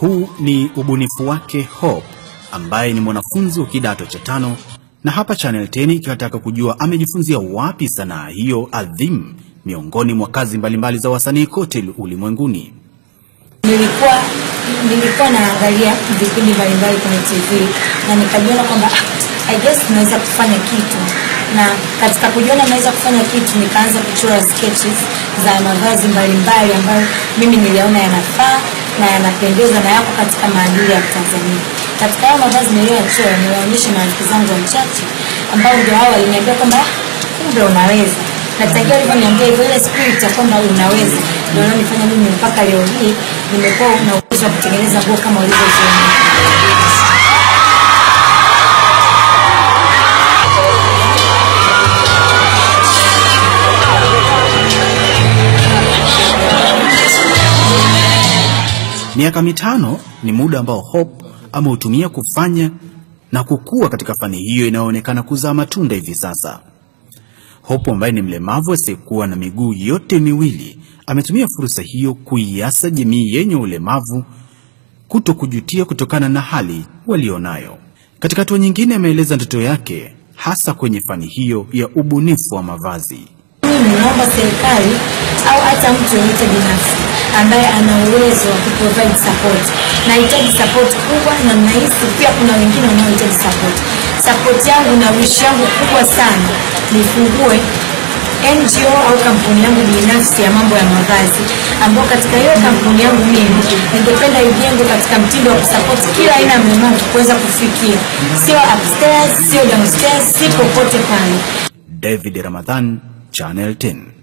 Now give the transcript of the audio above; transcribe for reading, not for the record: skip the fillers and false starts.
Huu ni ubunifu wake Hope, ambaye ni mwanafunzi wa kidato cha 5, na hapa Channel 10 ikataka kujua amejifunzia wapi sanaa hiyo adhimu miongoni mwa kazi mbalimbali za wasanii kote ulimwenguni. Nilikuwa naangalia vipindi mbalimbali kwenye TV na nikajiona kwamba I guess naweza kufanya kitu, na katika kujiona naweza kufanya kitu nikaanza kuchora sketches za mavazi mbalimbali ambayo mimi niliona yanafaa na yanapendeza na yako katika maadili ya Tanzania. Katika hayo mavazi niliyochora nilionyesha marafiki zangu wachache ambao ndio hao waliniambia kwamba kumbe unaweza. Na tangia waliponiambia hivyo, ile spirit ya kwamba unaweza ndio inanifanya mimi mpaka leo hii nimekuwa na uwezo wa kutengeneza nguo kama ulivyoziona. Miaka 5 ni muda ambao Hope ameutumia kufanya na kukua katika fani hiyo inayoonekana kuzaa matunda hivi sasa. Hope, ambaye ni mlemavu asiyekuwa na miguu yote miwili, ametumia fursa hiyo kuiasa jamii yenye ulemavu kutokujutia kutokana na hali walionayo. Katika hatua nyingine, ameeleza ndoto yake hasa kwenye fani hiyo ya ubunifu wa mavazi. Mimi naomba serikali au hata mtu yoyote binafsi ambaye ana uwezo wa kuprovide support. Nahitaji support kubwa, na nahisi pia kuna wengine wanaohitaji support. Support yangu na wish yangu kubwa sana nifungue NGO au kampuni yangu binafsi ya mambo ya mavazi, ambao katika hiyo kampuni yangu mimi ningependa ijengwe katika mtindo wa kusupport kila aina ya mlemavu kuweza kufikia, sio upstairs, sio downstairs, si popote pale. David Ramadhan, Channel 10.